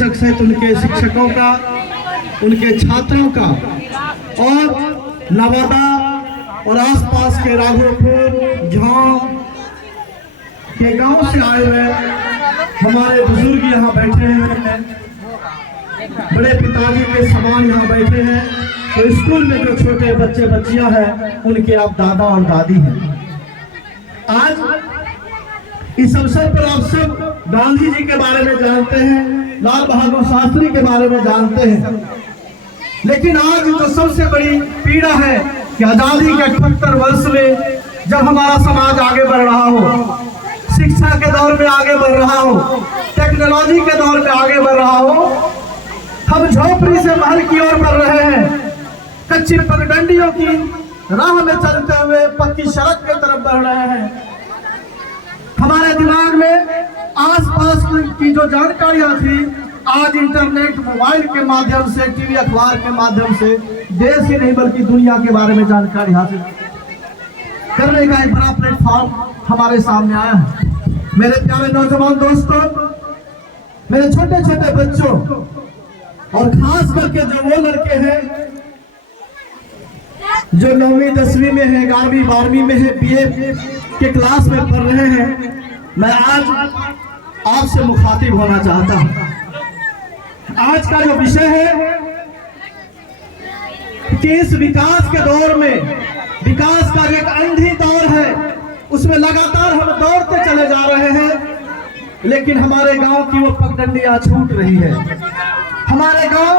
शिक्षक से उनके शिक्षकों का, उनके छात्रों का और नवादा और आसपास के राघोपुर झांव के गांव से आए हुए हमारे बुजुर्ग यहाँ बैठे हैं, बड़े पिताजी के समान यहाँ बैठे हैं। तो स्कूल में जो छोटे बच्चे बच्चियां हैं उनके आप दादा और दादी हैं। आज इस अवसर पर आप सब गांधी जी के बारे में जानते हैं, लाल बहादुर शास्त्री के बारे में जानते हैं, लेकिन आज जो सबसे बड़ी पीड़ा है कि आजादी के 78 वर्ष में जब हमारा समाज आगे बढ़ रहा हो, शिक्षा के दौर में आगे बढ़ रहा हो, टेक्नोलॉजी के दौर में आगे बढ़ रहा हो, हम झोपड़ी से महल की ओर बढ़ रहे हैं, कच्ची पगडंडियों की राह में चलते हुए पक्की सड़क की तरफ बढ़ रहे हैं। हमारे दिमाग में आसपास की जो जानकारियां थी आज इंटरनेट, मोबाइल के माध्यम से, टीवी, अखबार के माध्यम से देश ही नहीं बल्कि दुनिया के बारे में जानकारी हासिल करने का एक बड़ा प्लेटफॉर्म हमारे सामने आया है। मेरे प्यारे नौजवान दोस्तों, मेरे छोटे छोटे बच्चों और खास करके जो वो लड़के हैं जो 9वीं 10वीं में है, 11वीं 12वीं में है, बीए के क्लास में पढ़ रहे हैं, मैं आज आपसे मुखातिब होना चाहता हूं। आज का जो विषय है कि इस विकास के दौर में, विकास का एक अंधी दौर है, उसमें लगातार हम दौड़ते चले जा रहे हैं, लेकिन हमारे गांव की वो पगडंडियां छूट रही है। हमारे गांव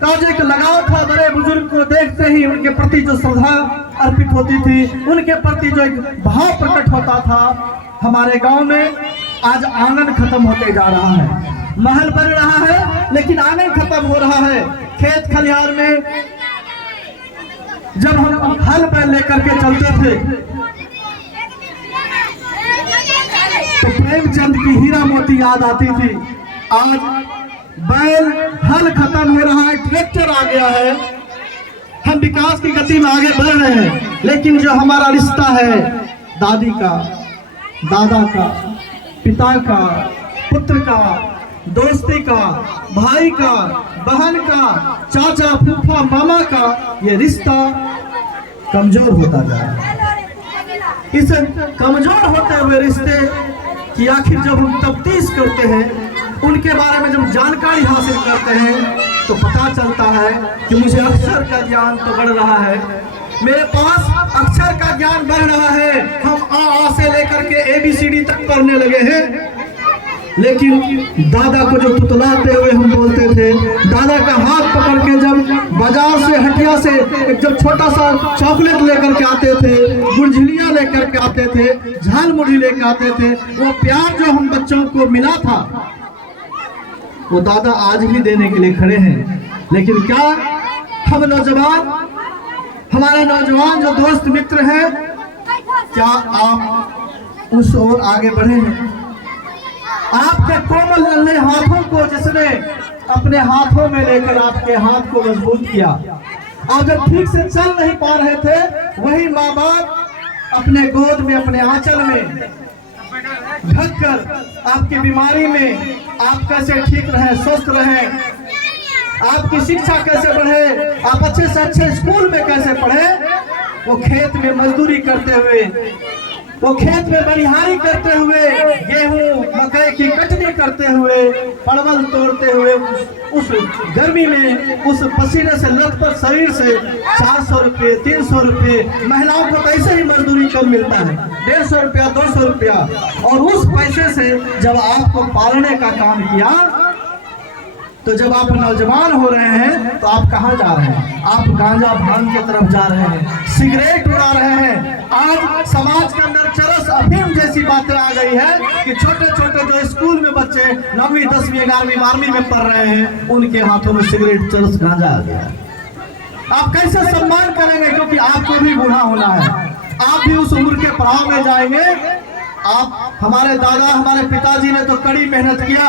का जो एक लगाव था, बड़े बुजुर्ग को देखते ही उनके प्रति जो श्रद्धा अर्पित होती थी, उनके प्रति जो एक भाव प्रकट होता था, हमारे गांव में आज आंगन खत्म होते जा रहा है। महल बन रहा है लेकिन आंगन खत्म हो रहा है। खेत खलिहान में जब हम हल बैल लेकर के चलते थे तो प्रेमचंद की हीरा मोती याद आती थी। आज बैल हल खत्म हो रहा है, ट्रैक्टर आ गया है, हम विकास की गति में आगे बढ़ रहे हैं, लेकिन जो हमारा रिश्ता है दादी का, दादा का, पिता का, पुत्र का, दोस्ती का, भाई का, बहन का, चाचा, फूफा, मामा का, ये रिश्ता कमजोर होता जा रहा है। इस कमजोर होते हुए रिश्ते की आखिर जब हम तफ्तीश करते हैं, उनके बारे में जब जानकारी हासिल करते हैं, तो पता चलता है कि मुझे अक्षर का ज्ञान तो बढ़ रहा है, मेरे पास अक्षर का ज्ञान बढ़ रहा है, हम आ से लेकर के ABCD तक पढ़ने लगे हैं, लेकिन दादा को जो तुतलाते हुए हम बोलते थे, दादा का हाथ पकड़ के जब बाजार से, हटिया से एक जब छोटा सा चॉकलेट लेकर के आते थे, गुड़झिलियाँ लेकर के आते थे, झाल मुढ़ी लेकर आते थे, वो प्यार जो हम बच्चों को मिला था वो दादा आज भी देने के लिए खड़े हैं। लेकिन क्या हम नौजवान, हमारे नौजवान जो दोस्त मित्र हैं, क्या आप उस ओर आगे बढ़े हैं? आपके कोमल नन्हे हाथों को जिसने अपने हाथों में लेकर आपके हाथ को मजबूत किया, आप जब ठीक से चल नहीं पा रहे थे, वही माँ बाप अपने गोद में, अपने आंचल में ढककर आपकी बीमारी में आप कैसे ठीक रहे, स्वस्थ रहे, आपकी शिक्षा कैसे बढ़े, आप अच्छे से अच्छे स्कूल में कैसे पढ़े, वो खेत में मजदूरी करते हुए, वो खेत में बनिहारी करते हुए, गेहूं मकई की कटनी करते हुए, परवल तोड़ते हुए, उस गर्मी में, उस पसीने से लथपथ शरीर से 400 रुपये, 300 रुपये, महिलाओं को तो ऐसे ही मजदूरी कम मिलता है, 150 रुपया, 200 रुपया, और उस पैसे से जब आपको पालने का काम किया, तो जब आप नौजवान हो रहे हैं तो आप कहाँ जा रहे हैं? आप गांजा भांग की तरफ जा रहे हैं, सिगरेट उड़ा रहे हैं। आज समाज के अंदर चरस, अफीम जैसी बातें आ गई है कि छोटे छोटे जो स्कूल में बच्चे 9वीं 10वीं 11वीं 12वीं में पढ़ रहे हैं, उनके हाथों में सिगरेट, चरस, गांजा आ गया। आप कैसे सम्मान करेंगे? क्योंकि आपको भी बूढ़ा होना है, आप भी उस उम्र के पड़ाव में जाएंगे। आप, हमारे दादा, हमारे पिताजी ने तो कड़ी मेहनत किया,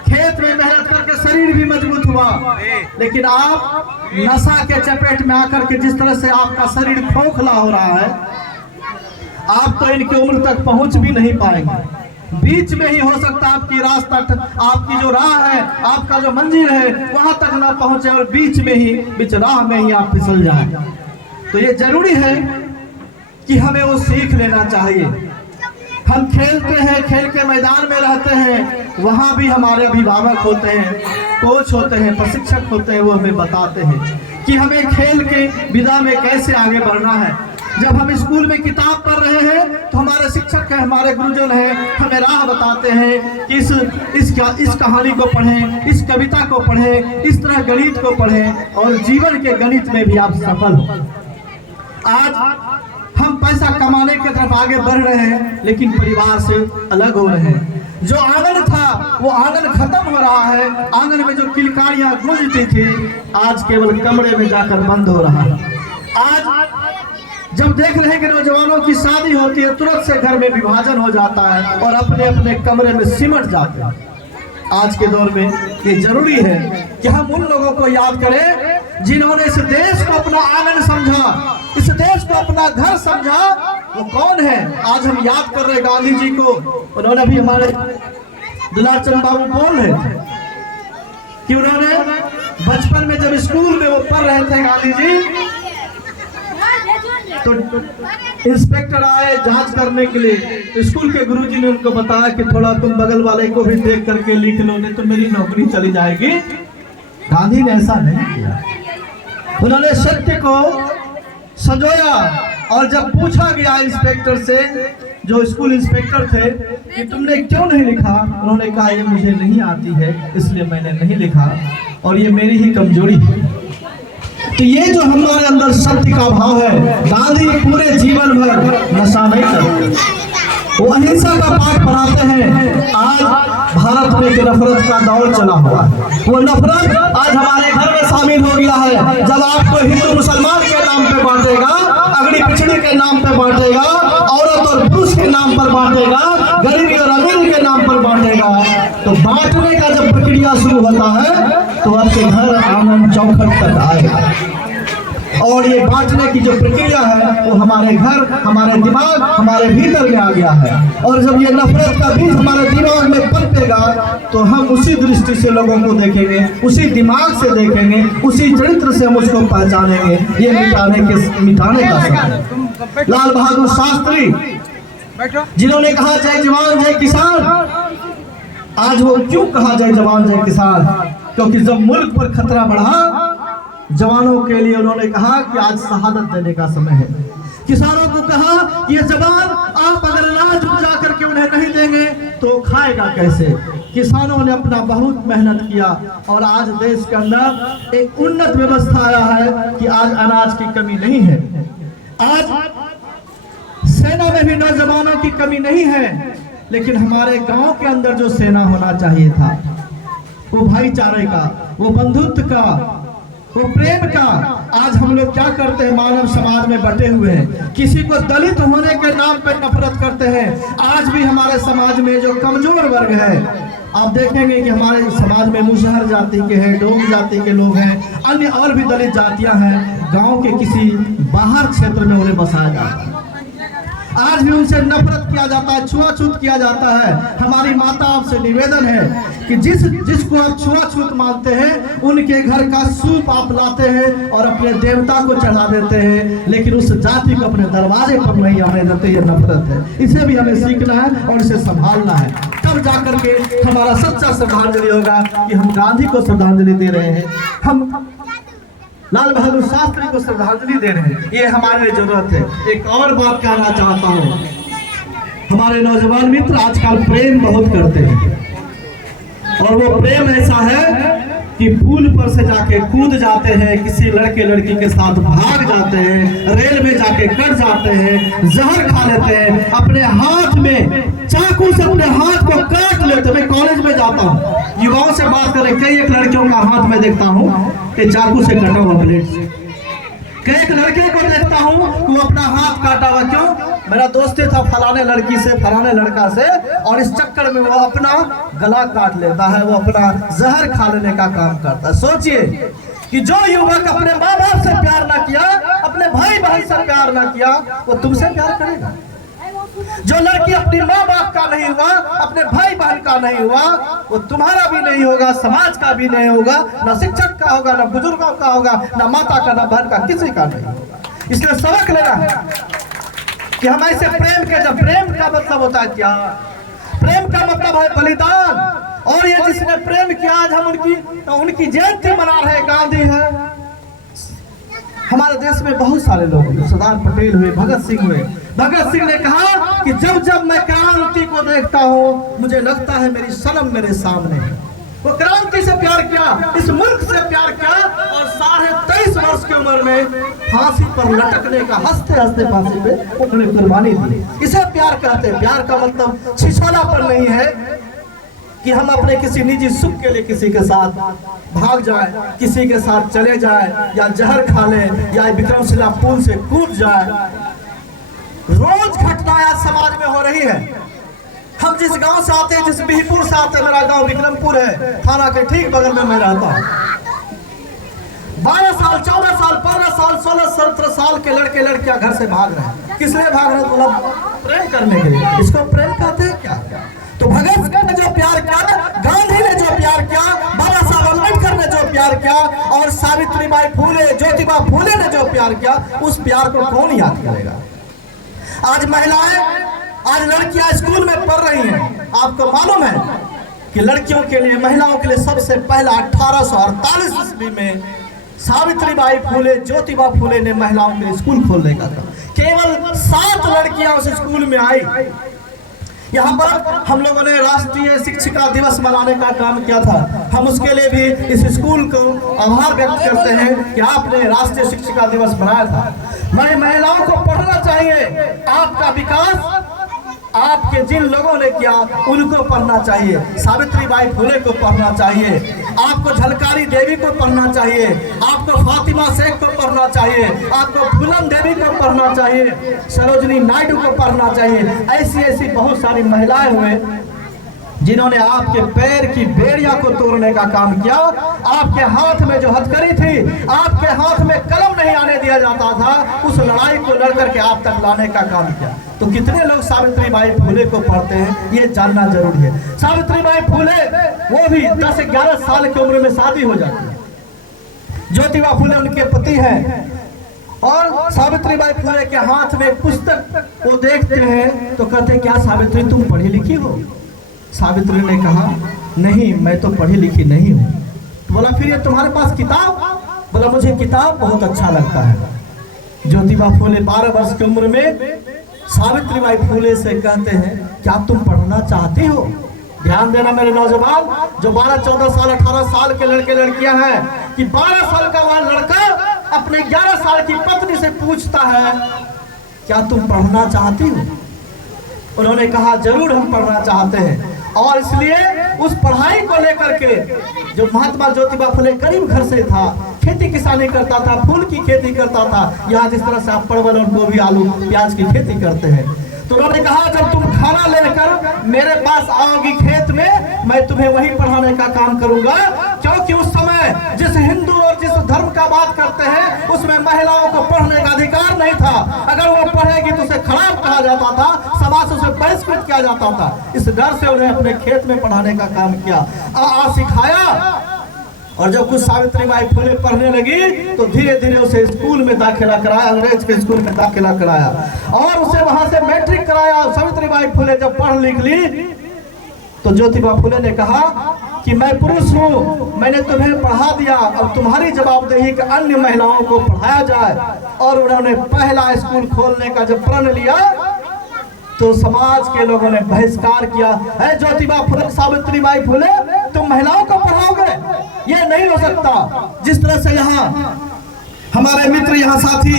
खेत में मेहनत करके शरीर भी मजबूत हुआ, लेकिन आप नशा के चपेट में आकर के जिस तरह से आपका शरीर खोखला हो रहा है, आप तो इनकी उम्र तक पहुंच भी नहीं पाएंगे। बीच में ही हो सकता है आपकी रास्ता, आपकी जो राह है, आपका जो मंजिल है वहां तक ना पहुंचे और बीच में ही, बीच राह में ही आप फिसल जाए। तो ये जरूरी है कि हमें वो सीख लेना चाहिए। हम खेलते हैं, खेल के मैदान में रहते हैं, वहां भी हमारे अभिभावक होते हैं, कोच होते हैं, प्रशिक्षक होते हैं, वो हमें बताते हैं कि हमें खेल के विधा में कैसे आगे बढ़ना है। जब हम स्कूल में किताब पढ़ रहे हैं तो हमारे शिक्षक हैं, हमारे गुरुजन हैं, हमें राह बताते हैं कि इस कहानी को पढ़ें, इस कविता को पढ़ें, इस तरह गणित को पढ़ें और जीवन के गणित में भी आप सफल हो। आज हम पैसा कमाने की तरफ आगे बढ़ रहे हैं लेकिन परिवार से अलग हो रहे हैं। जो आंगन था वो आंगन खत्म हो रहा है। आंगन में जो किलकारियां गूंजती थी आज केवल कमरे में जाकर बंद हो रहा है। आज जब देख रहे हैं कि नौजवानों की शादी होती है तुरंत से घर में विभाजन हो जाता है और अपने अपने कमरे में सिमट जाते हैं। आज के दौर में ये जरूरी है कि हम उन लोगों को याद करें जिन्होंने इस देश को अपना आंगन समझा, इस देश को अपना घर समझा। वो कौन है? आज हम याद कर रहे गांधी जी को। उन्होंने भी हमारे दुलार चंद बाबू बोल रहे थे कि उन्होंने बचपन में जब स्कूल में वो पढ़ रहे थे गांधी जी, तो इंस्पेक्टर आए जांच करने के लिए, तो स्कूल के गुरुजी ने उनको बताया कि थोड़ा तुम बगल वाले को भी देख करके लिख लो, नहीं तो मेरी नौकरी चली जाएगी। गांधी ने ऐसा नहीं किया। उन्होंने सत्य को संजोया और जब पूछा गया इंस्पेक्टर से, जो स्कूल इंस्पेक्टर थे, कि तुमने क्यों नहीं लिखा, उन्होंने कहा ये मुझे नहीं आती है इसलिए मैंने नहीं लिखा और ये मेरी ही कमजोरी है। तो ये जो हमारे अंदर सत्य का भाव है, गांधी पूरे जीवन भर नशा नहीं करते, वो अहिंसा का पाठ पढ़ाते हैं। आज भारत में एक नफरत का दौर चला हुआ है, वो नफरत आज हमारे घर में शामिल हो गया है। जब आपको हिंदू मुसलमान के नाम पे बांटेगा, अगड़ी पिछड़ी के नाम पे बांटेगा, औरत और पुरुष के नाम पर बांटेगा, गरीबी और अमीर के नाम पर बांटेगा, तो बांटने का जब प्रक्रिया शुरू होता है तो आपके घर आंगन चौखट तक आएगा। और ये बांटने की जो प्रक्रिया है वो हमारे घर, हमारे दिमाग, हमारे भीतर में आ गया है। और जब ये नफरत का बीज हमारे दिमाग में पनपेगा तो हम उसी दृष्टि से लोगों को देखेंगे, उसी दिमाग से देखेंगे, उसी चरित्र से हम उसको पहचानेंगे। ये मिटाने का समय। लाल बहादुर शास्त्री जिन्होंने कहा जय जवान जय किसान, आज वो क्यों कहा जय जवान जय किसान? क्योंकि जब मुल्क पर खतरा बढ़ा, जवानों के लिए उन्होंने कहा कि आज शहादत देने का समय है। किसानों को कहा ये जवान आप अगर अनाज उपजा करके उन्हें नहीं देंगे तो खाएगा कैसे? किसानों ने अपना बहुत मेहनत किया और आज देश के अंदर एक उन्नत व्यवस्था आया है कि आज अनाज की कमी नहीं है। आज सेना में भी नौजवानों की कमी नहीं है, लेकिन हमारे गांव के अंदर जो सेना होना चाहिए था, वो भाईचारे का, वो बंधुत्व का, वो प्रेम का, आज हम लोग क्या करते हैं? मानव समाज में बटे हुए हैं, किसी को दलित होने के नाम पे नफरत करते हैं। आज भी हमारे समाज में जो कमजोर वर्ग है, आप देखेंगे कि हमारे समाज में मुसहर जाति के हैं, डोम जाति के लोग हैं, अन्य और भी दलित जातियां हैं, गांव के किसी बाहर क्षेत्र में उन्हें बसाया जाता है। आज भी उनसे नफरत किया जाता है, छुआछूत किया जाता है। हमारी माता आपसे निवेदन है कि जिसको आप छुआछूत मानते हैं उनके घर का सूप आप लाते हैं और अपने देवता को चढ़ा देते हैं, लेकिन उस जाति को अपने दरवाजे पर नहीं आने देते। ये नफरत है, इसे भी हमें सीखना है और इसे संभालना है, तब जाकर के हमारा सच्चा श्रद्धांजलि होगा कि हम गांधी को श्रद्धांजलि दे रहे हैं, हम लाल बहादुर शास्त्री को श्रद्धांजलि दे रहे हैं। ये हमारे लिए जरूरत है। एक और बात कहना चाहता हूँ, हमारे नौजवान मित्र आजकल प्रेम बहुत करते हैं और वो प्रेम ऐसा है कि पुल पर से जाके कूद जाते हैं, किसी लड़के लड़की के साथ भाग जाते हैं, रेल में जाके कट जाते हैं, जहर खा लेते हैं, अपने हाथ में चाकू से अपने हाथ को काट लेते हैं। मैं कॉलेज में जाता हूँ, युवाओं से बात करें, कई एक लड़कियों का हाथ में देखता हूँ कि चाकू से कटा हुआ ब्लेड से, कई एक लड़के को देखता हूँ वो अपना हाथ काटा हुआ। क्यों? मेरा दोस्ती था फलाने लड़की से, फलाने लड़का से, और इस चक्कर में वो अपना गला काट लेता है, वो अपना जहर खा लेने का काम करता है। सोचिए कि जो युवक अपने माँ बाप से प्यार ना किया, अपने भाई बहन से प्यार ना किया, वो तुमसे प्यार करेगा? जो लड़की अपनी माँ बाप का नहीं हुआ, अपने भाई बहन का नहीं हुआ, वो तुम्हारा भी नहीं होगा, समाज का भी नहीं होगा, ना शिक्षक का होगा, ना बुजुर्गों का होगा, ना माता का, ना बहन का, किसी का नहीं होगा। इसलिए सबक लेना है कि हम ऐसे प्रेम के, जब प्रेम का मतलब होता है क्या, प्रेम का मतलब है बलिदान। और ये जिसने प्रेम किया, आज हम उनकी जयंती मना रहे, गांधी है। हमारे देश में बहुत सारे लोग, सरदार पटेल हुए, भगत सिंह हुए। भगत सिंह ने कहा कि जब जब मैं क्रांति को देखता हूँ मुझे लगता है मेरी सनम मेरे सामने है। वो क्रांति से प्यार किया, इस मुल्क से प्यार किया, और 23.5 वर्ष की उम्र में फांसी पर लटकने का, हंसते हंसते फांसी पे उन्होंने कुर्बानी दी। इसे प्यार कहते हैं। प्यार का मतलब छिछोलापन नहीं है कि हम अपने किसी निजी सुख के लिए किसी के साथ भाग जाए, किसी के साथ चले जाए, या जहर खा ले, या विक्रमशिला पुल से कूद जाए। रोज घटनाएं आज समाज में हो रही है। हम जिस गांव से आते हैं, जिस बिहपुर से आते हैं, मेरा गांव विक्रमपुर है, थाना के ठीक बगल में मैं रहता हूँ। 12 साल, 14 साल, 15 साल, 16, 17 साल के लड़के लड़कियां घर से भाग रहे हैं। किस लिए भाग रहे हैं? मतलब प्रेम करने के लिए। इसको प्रेम कहते हैं क्या? तो भगत सिंह ने जो प्यार किया, गांधी ने जो प्यार किया, बाबा साहब अम्बेडकर ने जो प्यार किया, और सावित्रीबाई फुले, ज्योतिबा फुले ने जो प्यार किया, उस प्यार को कौन याद करेगा? आज महिलाएं, आज लड़कियां स्कूल में पढ़ रही हैं। आपको मालूम है कि लड़कियों के लिए, महिलाओं के लिए सबसे पहला 1848 ईस्वी में सावित्रीबाई फुले, ज्योतिबा फुले ने महिलाओं के लिए स्कूल खोलने का था। केवल 7 लड़कियां उस स्कूल में आई। यहाँ पर हम लोगों ने राष्ट्रीय शिक्षिका दिवस मनाने का काम किया था। हम उसके लिए भी इस स्कूल को आभार व्यक्त करते हैं कि आपने राष्ट्रीय शिक्षिका दिवस मनाया था। महिलाओं को पढ़ना चाहिए। आपका विकास आपके जिन लोगों ने किया उनको पढ़ना चाहिए। सावित्रीबाई फुले को पढ़ना चाहिए, आपको झलकारी देवी को पढ़ना चाहिए, आपको फातिमा शेख को पढ़ना चाहिए, आपको फूलन देवी को पढ़ना चाहिए, सरोजनी नायडू को पढ़ना चाहिए। ऐसी ऐसी बहुत सारी महिलाएं हुए जिन्होंने आपके पैर की बेड़िया को तोड़ने का काम किया। आपके हाथ में जो हथकड़ी थी, आपके हाथ में कलम नहीं आने दिया जाता था, उस लड़ाई को लड़ करके आप तक लाने का काम किया। तो कितने लोग सावित्रीबाई फुले को पढ़ते हैं, ये जानना जरूरी है। सावित्रीबाई फुले, वो भी 10-11 साल की उम्र में शादी हो जाती है। ज्योतिबा फुले उनके पति हैं, और सावित्रीबाई फुले के हाथ में एक पुस्तक वो देखते हैं तो कहते, क्या सावित्री तुम पढ़ी लिखी हो? सावित्री ने कहा, नहीं, मैं तो पढ़ी लिखी नहीं हूँ। तो बोला, फिर ये तुम्हारे पास किताब? बोला, मुझे किताब बहुत अच्छा लगता है। ज्योतिबा फुले 12 वर्ष की उम्र में सावित्रीबाई फुले से कहते हैं, क्या तुम पढ़ना चाहती हो? ध्यान देना मेरे नौजवान, जो 12, 14 साल, 18 साल के लड़के लड़कियां हैं, कि 12 साल का वह लड़का अपने 11 साल की पत्नी से पूछता है, क्या तुम पढ़ना चाहती हो? उन्होंने कहा, जरूर हम पढ़ना चाहते हैं। और इसलिए उस पढ़ाई को लेकर के, जो महात्मा ज्योतिबा फुले गरीब घर से था, खेती किसानी करता था, फूल की खेती करता था, यहाँ जिस तरह से आप परवल और गोभी, आलू, प्याज की खेती करते हैं। तो उन्होंने कहा, जब तुम खाना लेकर मेरे पास आओगी खेत में, मैं तुम्हें वही पढ़ाने का काम करूंगा। क्योंकि उस समय जिस हिंदू और जिस धर्म का बात करते हैं, उसमें महिलाओं को पढ़ने का अधिकार नहीं था। अगर वो पढ़ेगी तो उसे खराब कहा जाता था, समाज से उसे बहिष्कृत किया जाता था। इस डर से उन्हें अपने खेत में पढ़ाने का काम किया, सिखाया। और जब कुछ सावित्रीबाई फुले पढ़ने लगी तो धीरे धीरे उसे स्कूल में दाखिला कराया, अंग्रेज के स्कूल में दाखिला कराया, और उसे वहां से मैट्रिक कराया। सावित्रीबाई फुले जब पढ़ लिख ली तो ज्योतिबा फुले ने कहा कि मैं पुरुष हूँ, मैंने तुम्हें पढ़ा दिया, अब तुम्हारी जवाबदेही कि अन्य महिलाओं को पढ़ाया जाए। और उन्होंने पहला स्कूल खोलने का जब प्रण लिया तो समाज के लोगों ने बहिष्कार किया, है ज्योतिबा फुले, सावित्रीबाई फुले, तुम महिलाओं को पढ़ाओगे? ये नहीं हो सकता। जिस तरह से यहाँ हमारे मित्र, यहाँ साथी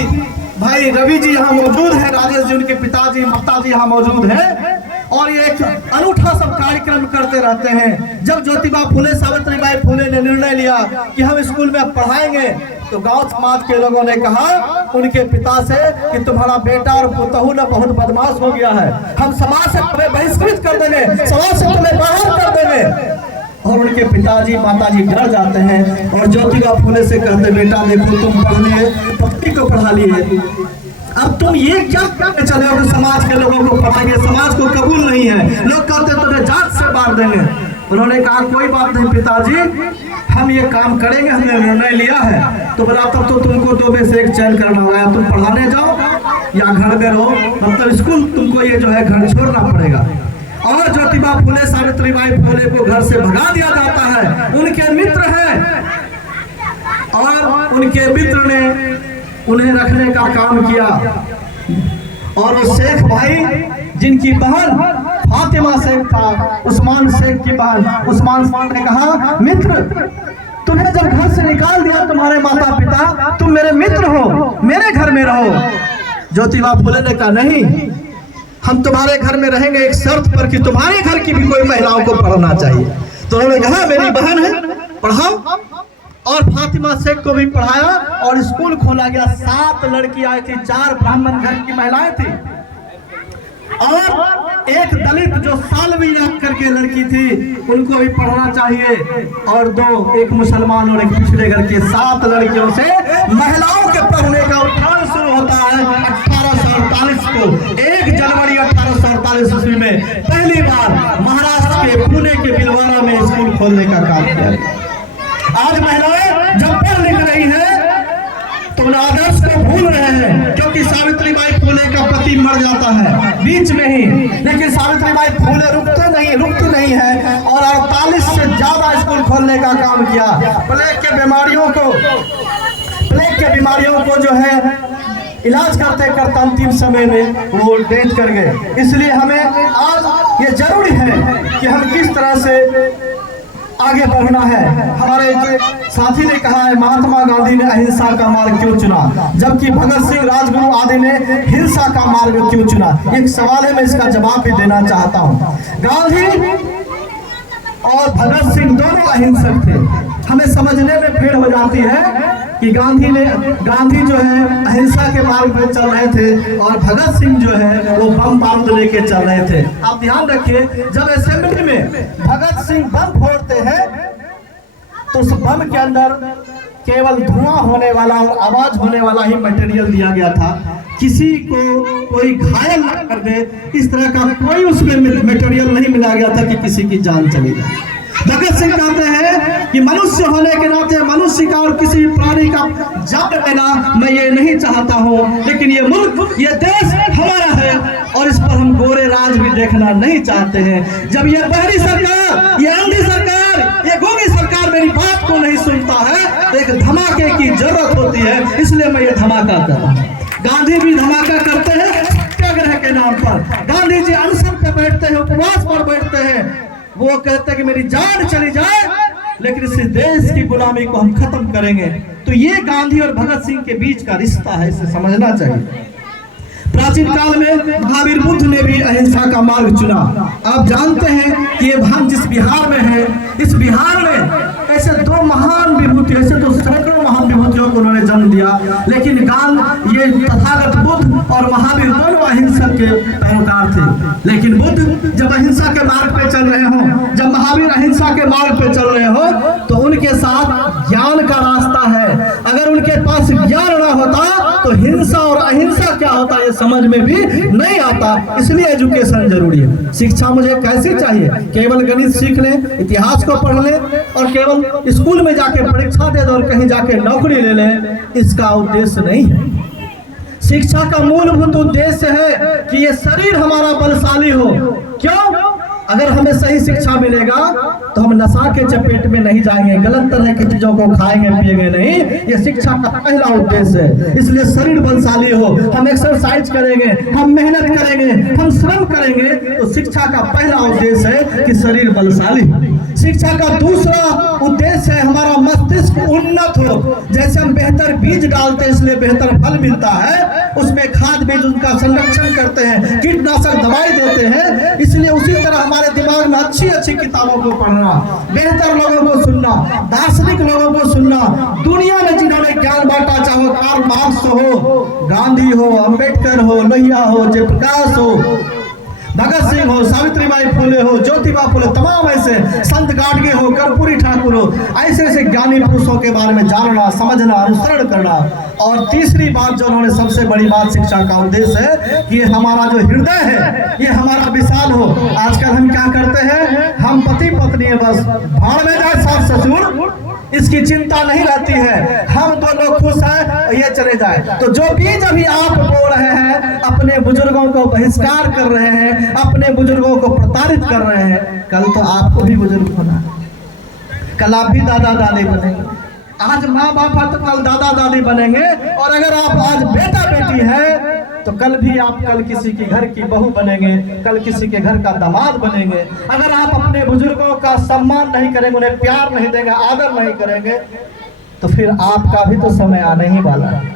भाई रवि जी यहाँ मौजूद है, राजेश जी उनके पिताजी, माताजी यहाँ मौजूद है, और ये एक अनूठा सब कार्यक्रम करते रहते हैं। जब ज्योतिबा फुले, सावित्रीबाई फुले ने निर्णय लिया कि हम स्कूल में पढ़ाएंगे, तो गांव समाज के लोगों ने कहा उनके पिता से कि तुम्हारा बेटा और पुतहू ना बहुत बदमाश हो गया है, हम समाज से तुम्हें बहिष्कृत कर देंगे, समाज से तुम्हें बाहर कर देंगे। और उनके पिताजी माताजी डर जाते हैं और ज्योतिबा फुले से कहते, बेटा देखो तुम पढ़ लिए, पत्नी को पढ़ा लिए, अब तुम ये क्या करके चले हो कि समाज के लोगों को पढ़ाएंगे? समाज को कबूल नहीं है, लोग कहते तुम्हें जात से मार देंगे। उन्होंने कहा कोई बात नहीं पिताजी, हम ये काम करेंगे, हमने निर्णय लिया है। तो बोला तब तो तुमको 2 में से 1 चयन करना होगा, या तुम पढ़ाने जाओ या घर में रहो, मतलब स्कूल तुमको ये जो है घर छोड़ना पड़ेगा। और ज्योतिबा फुले सावित्रीबाई फुले को घर से भगा दिया जाता है। उनके मित्र हैं और उनके मित्र ने उन्हें रखने का काम किया। और वो शेख भाई जिनकी बहन फातिमा शेख था, उस्मान शेख की बहन, उस्मान शेख ने कहा मित्र तुम्हें जब घर से निकाल दिया तुम्हारे माता पिता, तुम मेरे मित्र हो, मेरे घर में रहो। ज्योतिबा फुले ने कहा नहीं, हम तुम्हारे घर में रहेंगे एक शर्त पर कि तुम्हारे घर की भी कोई महिलाओं को पढ़ना चाहिए। तो उन्होंने कहा मेरी बहन है, पढ़ाओ। और फातिमा शेख को भी पढ़ाया और स्कूल खोला गया। 7 लड़की आई थी, 4 ब्राह्मण घर की महिलाएं थी और एक दलित जो सालवी करके लड़की थी, उनको भी पढ़ना चाहिए। और 2 एक मुसलमान और एक पिछड़े घर के 7 लड़कियों से महिलाओं के पढ़ने का उत्थान शुरू होता है 1848 को। 1 जनवरी 1848 ईस्वी में पहली बार महाराष्ट्र के पुणे के भिलवाड़ा में स्कूल खोलने का काम किया। आज महिलाएं जब पढ़ लिख रही हैं तो उन आदर्श को भूल रहे हैं, क्योंकि सावित्रीबाई फुले का पति मर जाता है बीच में ही, लेकिन सावित्रीबाई फुले रुकती नहीं है और 48 से ज्यादा स्कूल खोलने का काम किया। प्लेग के बीमारियों को जो है इलाज करते करते अंतिम समय में वो डेथ कर गए। इसलिए हमें आज ये जरूरी है कि हम किस तरह से आगे बढ़ना है। हमारे साथी ने कहा है महात्मा गांधी ने अहिंसा का मार्ग क्यों चुना, जबकि भगत सिंह राजगुरु आदि ने हिंसा का मार्ग क्यों चुना। एक सवाल है, मैं इसका जवाब भी देना चाहता हूँ। गांधी और भगत सिंह दोनों अहिंसक थे। हमें समझने में भीड़ हो जाती है कि गांधी जो है अहिंसा के मार्ग पर चल रहे थे और भगत सिंह जो है वो बम बारूद लेके चल रहे थे। आप ध्यान रखिए, जब असेंबली में भगत सिंह बम फोड़ते हैं तो उस बम के अंदर केवल धुआं होने वाला और आवाज होने वाला ही मटेरियल दिया गया था। किसी को कोई घायल न कर दे, इस तरह का कोई उसमें मटेरियल नहीं मिला गया था कि किसी की जान चली जाए। भगत सिंह कहते हैं कि मनुष्य होने के नाते मनुष्य का और किसी प्राणी का जान लेना मैं ये नहीं चाहता हूँ, लेकिन ये मुल्क, ये देश हमारा है और इस पर हम गोरे राज भी देखना नहीं चाहते हैं। जब ये बहरी सरकार, ये अंधी सरकार, ये गूंगी सरकार मेरी बात को नहीं सुनता है तो एक धमाके की जरूरत होती है, इसलिए मैं ये धमाका कर रहा हूँ। गांधी भी धमाका करते हैं सत्याग्रह के नाम पर। गांधी जी अनशन पे बैठते हैं, उपवास पर बैठते हैं, वो कहते हैं कि मेरी जान चली जाए लेकिन इस देश की गुलामी को हम खत्म करेंगे। तो ये गांधी और भगत सिंह के बीच का रिश्ता है, इसे समझना चाहिए। प्राचीन काल में महावीर बुद्ध ने भी अहिंसा का मार्ग चुना। आप जानते हैं कि ये भाग जिस बिहार में है, इस बिहार में ऐसे 2 महान विभूति, ऐसे तो सैकड़ों महान विभूतियों को उन्होंने जन्म दिया, लेकिन ये तथागत बुद्ध और महावीर दोनों अहिंसक के पैरोकार थे। लेकिन बुद्ध जब अहिंसा के मार्ग पे चल रहे हो, जब महावीर अहिंसा के मार्ग पे चल रहे हो, तो उनके साथ ज्ञान का रास्ता है। अगर उनके पास ज्ञान न होता तो हिंसा और अहिंसा क्या होता है ये समझ में भी नहीं आता। इसलिए एजुकेशन जरूरी है। शिक्षा मुझे कैसी चाहिए? केवल गणित सीख ले, इतिहास को पढ़ ले और केवल स्कूल में जाके परीक्षा दे दो और कहीं जाके नौकरी ले ले, इसका उद्देश्य नहीं है। शिक्षा का मूलभूत उद्देश्य है कि ये शरीर हमारा बलशाली हो। क्यों? अगर हमें सही शिक्षा मिलेगा तो हम नशा के चपेट में नहीं जाएंगे, गलत तरह की चीजों को खाएंगे पिएंगे नहीं। ये शिक्षा का पहला उद्देश्य है। इसलिए शरीर बलशाली हो, हम एक्सरसाइज करेंगे, हम मेहनत करेंगे, हम श्रम करेंगे, तो शिक्षा का पहला उद्देश्य है कि शरीर बलशाली हो। शिक्षा का दूसरा उद्देश्य है हमारा मस्तिष्क उन्नत हो। जैसे हम बेहतर बीज डालते हैं इसलिए बेहतर फल मिलता है, उसमें खाद बीज उनका संरक्षण करते हैं, कीटनाशक दवाई देते हैं, इसलिए उसी तरह हमारे दिमाग में अच्छी अच्छी किताबों को पढ़ना, बेहतर लोगों को सुनना, दार्शनिक लोगों को सुनना, दुनिया में जिन्होंने ज्ञान बांटा, चाहे कार्ल मार्क्स हो, गांधी हो, अंबेडकर हो, लोहिया हो, जयप्रकाश हो, भगत सिंह हो, सावित्रीबाई फुले हो, ज्योतिबा फुले, तमाम ऐसे संत गाडगे हो, कर्पूरी ठाकुर हो, ऐसे ऐसे ज्ञानी पुरुषों के बारे में जानना, समझना, अनुसरण करना। और तीसरी बात जो उन्होंने सबसे बड़ी बात शिक्षा का उद्देश्य है कि हमारा जो हृदय है ये हमारा विशाल हो। आजकल हम क्या करते हैं, हम पति पत्नी है, बस भाड़ में जाए सास ससुर, इसकी चिंता नहीं रहती है, हम दो लोग खुश हैं ये चले जाए। तो जो बीज अभी आप बो रहे हैं, अपने बुजुर्गों को बहिष्कार कर रहे हैं, अपने बुजुर्गों को प्रताड़ित कर रहे हैं, कल तो आपको भी बुजुर्ग होना है, कल आप भी दादा दादी बनेंगे। आज माँ बाप है तो कल दादा दादी बनेंगे, और अगर आप आज बेटा बेटी है तो कल भी आप कल किसी के घर की बहू बनेंगे, कल किसी के घर का दामाद बनेंगे। अगर आप अपने बुजुर्गों का सम्मान नहीं करेंगे, उन्हें प्यार नहीं देंगे, आदर नहीं करेंगे, तो फिर आपका भी तो समय आने ही वाला है।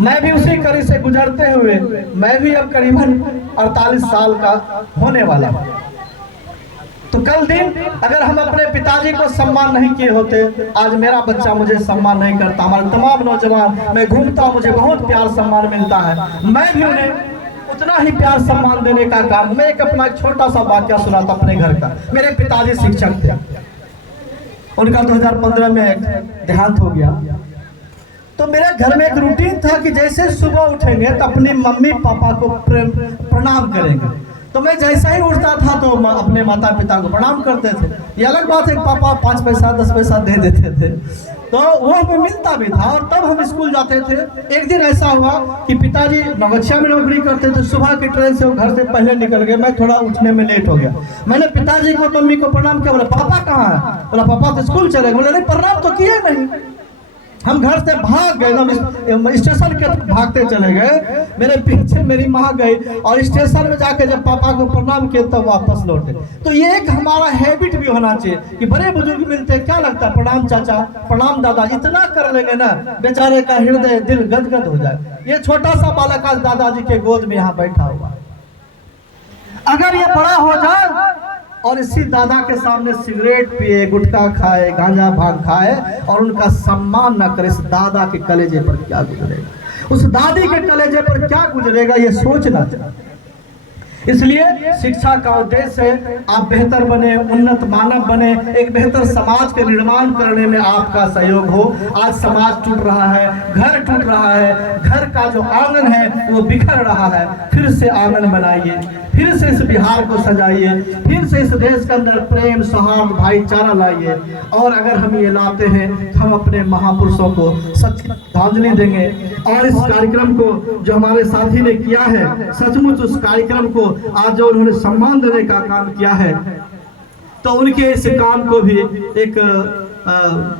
मैं भी उसी कड़ी से गुजरते हुए, मैं भी अब करीबन 48 साल का होने वाला हूँ। तो कल दिन अगर हम अपने पिताजी को सम्मान नहीं किए होते, आज मेरा बच्चा मुझे सम्मान नहीं करता, हमारे तमाम नौजवान, मैं घूमता हूँ, मुझे बहुत प्यार सम्मान मिलता है, मैं भी उन्हें उतना ही प्यार सम्मान देने का काम। मैं एक अपना छोटा सा वाक्य सुनाता अपने घर का। मेरे पिताजी शिक्षक थे, उनका 2015 में देहांत हो गया। तो मेरे घर में एक रूटीन था कि जैसे सुबह उठेंगे तो अपनी मम्मी पापा को प्रणाम करेंगे। तो मैं जैसा ही उठता था तो अपने माता पिता को प्रणाम करते थे। ये अलग बात है कि पापा 5 पैसा 10 पैसा दे देते थे, तो वो हमें मिलता भी था, और तब हम स्कूल जाते थे। एक दिन ऐसा हुआ कि पिताजी नवगछिया में नौकरी करते थे, सुबह की ट्रेन से वो घर से पहले निकल गए, मैं थोड़ा उठने में लेट हो गया। मैंने पिताजी को मम्मी को प्रणाम किया, बोला पापा कहाँ है? बोला पापा तो स्कूल चले गए। बोले नहीं प्रणाम तो किए नहीं। हम घर से भाग गए, स्टेशन के भागते चले गए, मेरे पीछे मेरी माँ गई, और स्टेशन में जाके जब पापा को प्रणाम किए तब वापस लौटे। तो ये एक हमारा हैबिट भी होना चाहिए कि बड़े बुजुर्ग मिलते हैं, क्या लगता है प्रणाम चाचा, प्रणाम दादा, इतना कर लेंगे ना बेचारे का हृदय दिल गदगद हो जाए। ये छोटा सा बालक आज दादाजी के गोद में यहाँ बैठा हुआ, अगर ये बड़ा हो जाए और इसी दादा के सामने सिगरेट पिए, गुटखा खाए, गांजा भांग खाए और उनका सम्मान न करे, इस दादा के कलेजे पर क्या गुजरेगा, उस दादी के कलेजे पर क्या गुजरेगा, ये सोचना चाहिए। इसलिए शिक्षा का उद्देश्य है आप बेहतर बने, उन्नत मानव बने, एक बेहतर समाज के निर्माण करने में आपका सहयोग हो। आज समाज टूट रहा है, घर टूट रहा है, घर का जो आंगन है वो बिखर रहा है। फिर से आंगन बनाइए, फिर से इस बिहार को सजाइए, फिर से इस देश के अंदर प्रेम, सौहार्द, भाईचारा लाइए। और अगर हम ये लाते हैं तो हम अपने महापुरुषों को श्रद्धांजलि देंगे। और इस कार्यक्रम को जो हमारे साथी ने किया है, सचमुच उस कार्यक्रम को आज जो उन्होंने सम्मान देने का काम किया है, तो उनके इस काम को भी एक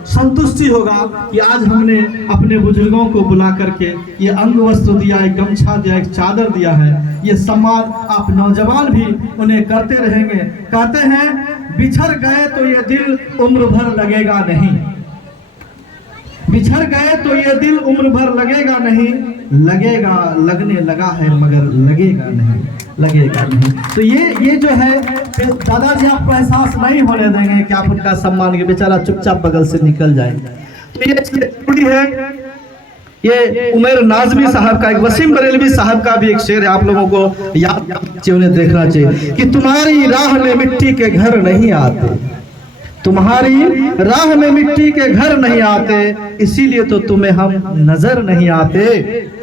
संतुष्टि होगा कि आज हमने अपने बुजुर्गों को बुला करके ये अंग वस्त्र दिया, एक गमछा दिया, एक चादर दिया है। ये सम्मान आप नौजवान भी उन्हें करते रहेंगे। कहते हैं बिछड़ गए तो ये दिल उम्र भर लगेगा नहीं, बिछड़ गए तो ये दिल उम्र भर लगेगा नहीं, लगेगा लगने लगा है मगर लगेगा नहीं, लगेगा नहीं। तो ये जो है दादाजी आपको एहसास नहीं होने देंगे कि आप उनका सम्मान के, बेचारा चुपचाप बगल से निकल जाएंगे। तो ये जरूरी है। ये उमर नाजमी साहब का, एक वसीम बरेलवी साहब का भी एक शेर है, आप लोगों को याद चाहिए, उन्हें देखना चाहिए कि तुम्हारी राह में मिट्टी के घर नहीं आते, तुम्हारी राह में मिट्टी के घर नहीं आते, इसीलिए तो तुम्हें हम नजर नहीं आते।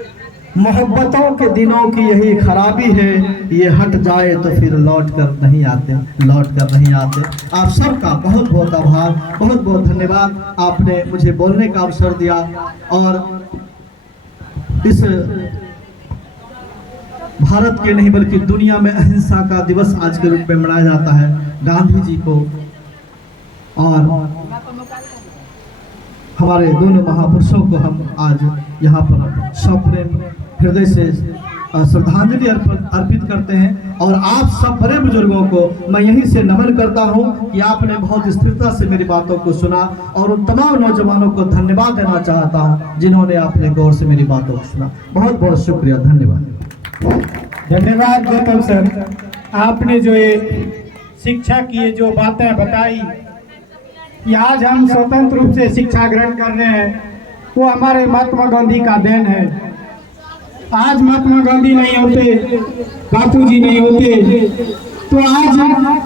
मोहब्बतों के दिनों की यही खराबी है, ये हट जाए तो फिर लौट कर नहीं आते, लौट कर नहीं आते। आप सबका बहुत बहुत आभार, बहुत बहुत धन्यवाद। आपने मुझे बोलने का अवसर दिया और इस भारत के नहीं बल्कि दुनिया में अहिंसा का दिवस आज के रूप में मनाया जाता है। गांधी जी को और हमारे दोनों महापुरुषों को हम आज यहाँ पर सप्रेम हृदय से श्रद्धांजलि अर्पित करते हैं। और आप सब बड़े बुजुर्गों को मैं यहीं से नमन करता हूं कि आपने बहुत स्थिरता से मेरी बातों को सुना, और उन तमाम नौजवानों को धन्यवाद देना चाहता हूं जिन्होंने आपने गौर से मेरी बातों को सुना। बहुत बहुत शुक्रिया, धन्यवाद। धन्यवाद गौतम सर, आपने जो ये शिक्षा की जो बातें बताई कि आज हम स्वतंत्र रूप से शिक्षा ग्रहण कर रहे हैं, वो हमारे महात्मा गांधी का देन है। आज महात्मा गांधी नहीं होते, बापूजी नहीं होते, तो आज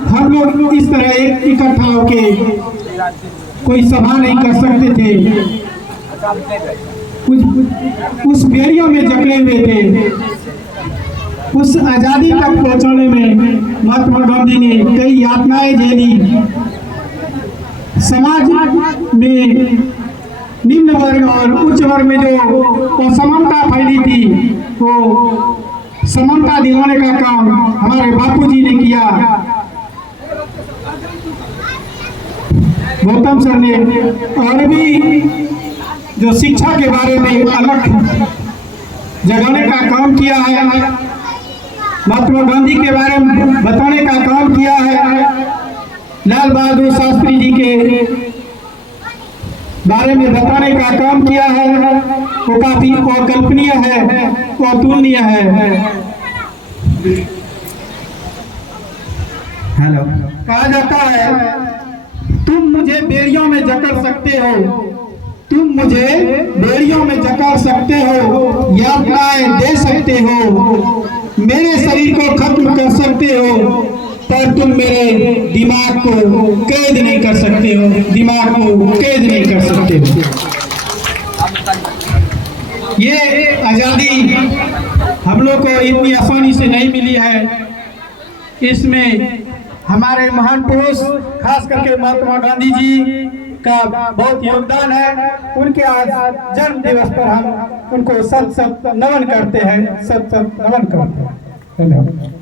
हम लोग इस तरह एक इकट्ठा होके कोई सभा नहीं कर सकते थे। उस बेड़ियों में जकड़े हुए थे। उस आज़ादी तक पहुंचाने में महात्मा गांधी ने कई यातनाएं झेली। समाज में निम्न वर्ग और उच्च वर्ग में जो असमानता फैली थी, वो समानता दिलाने का काम हमारे बापूजी ने किया, गौतम सर ने। और भी जो शिक्षा के बारे में अलग जगाने का काम किया है, महात्मा गांधी के बारे में बताने का काम किया है, लाल बहादुर शास्त्री जी के बारे में बताने का काम किया है, वो काफी अकल्पनीय है, वो अतुलनीय है। हेलो, कहा जाता है तुम मुझे बेड़ियों में जकड़ सकते हो, तुम मुझे बेड़ियों में जकड़ सकते हो, यातनाएं दे सकते हो, मेरे शरीर को खत्म कर सकते हो, पर तुम मेरे दिमाग को कैद नहीं कर सकते हो, दिमाग को कैद नहीं कर सकते हो। ये आज़ादी हम लोग को इतनी आसानी से नहीं मिली है। इसमें हमारे महान पुरुष खास करके महात्मा गांधी जी का बहुत योगदान है। उनके आज जन्म दिवस पर हम उनको सत सत नमन करते हैं, सत सत नमन करते हैं। धन्यवाद।